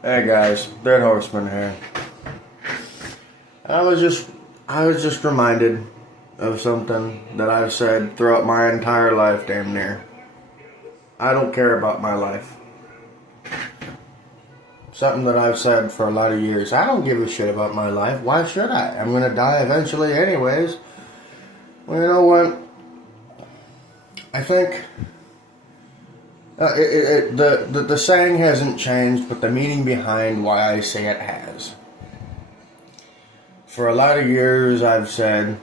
Hey guys, Dead Horseman here. I was just reminded of something that I've said throughout my entire life, damn near. I don't care about my life. Something that I've said for a lot of years. I don't give a shit about my life. Why should I? I'm gonna die eventually, anyways. Well, you know what? I think the saying hasn't changed, but the meaning behind why I say it has. For a lot of years, I've said,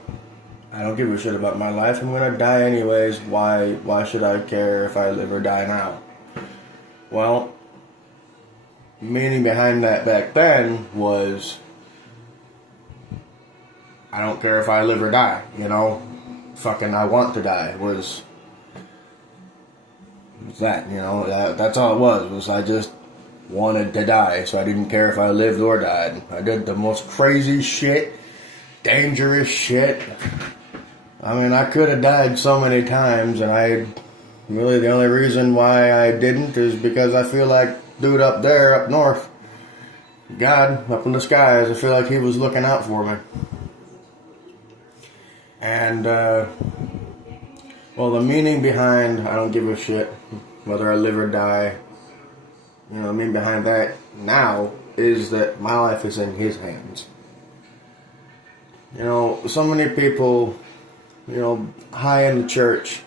I don't give a shit about my life. I'm gonna die anyways. Why should I care if I live or die now? Well, meaning behind that back then was, I don't care if I live or die. You know, fucking I want to die was that. You know, that's all it was. Was I just wanted to die, so I didn't care if I lived or died. I did the most crazy shit, dangerous shit. I mean, I could have died so many times, and really the only reason why I didn't is because I feel like dude up there, up north, God, up in the skies, I feel like he was looking out for me. And, well, the meaning behind I don't give a shit whether I live or die, you know, the meaning behind that now is that my life is in his hands. You know, so many people, you know, high in the church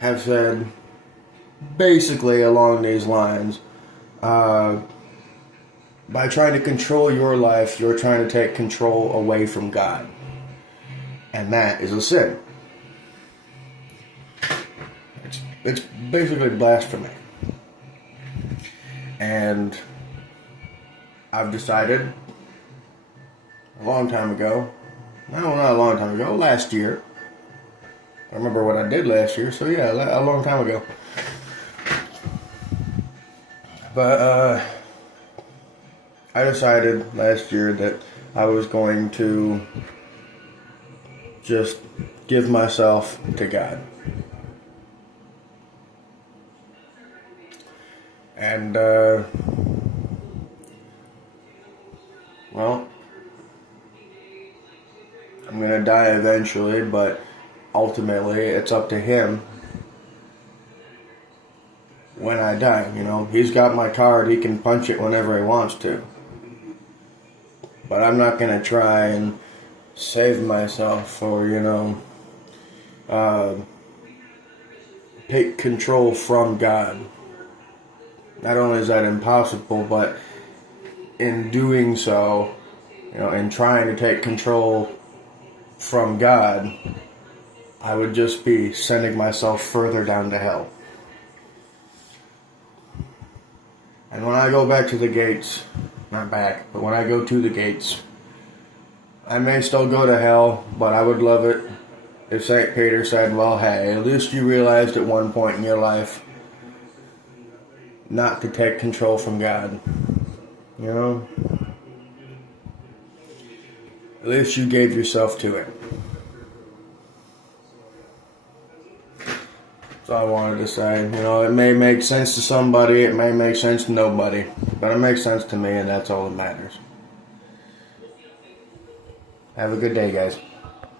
have said basically along these lines, by trying to control your life, you're trying to take control away from God. And that is a sin. It's basically blasphemy. And I've decided a long time ago, no, not a long time ago, last year. I remember what I did last year, so yeah, a long time ago. But I decided last year that I was going to just give myself to God. And, well, I'm gonna die eventually, but ultimately it's up to him when I die, you know. He's got my card, he can punch it whenever he wants to. But I'm not gonna try and save myself or, you know, take control from God. Not only is that impossible, but in doing so, you know, in trying to take control from God, I would just be sending myself further down to hell. And when I go back to the gates, not back, but when I go to the gates, I may still go to hell, but I would love it if St. Peter said, well, hey, at least you realized at one point in your life not to take control from God. You know? At least you gave yourself to it. That's all I wanted to say. You know, it may make sense to somebody, it may make sense to nobody, but it makes sense to me, and that's all that matters. Have a good day, guys.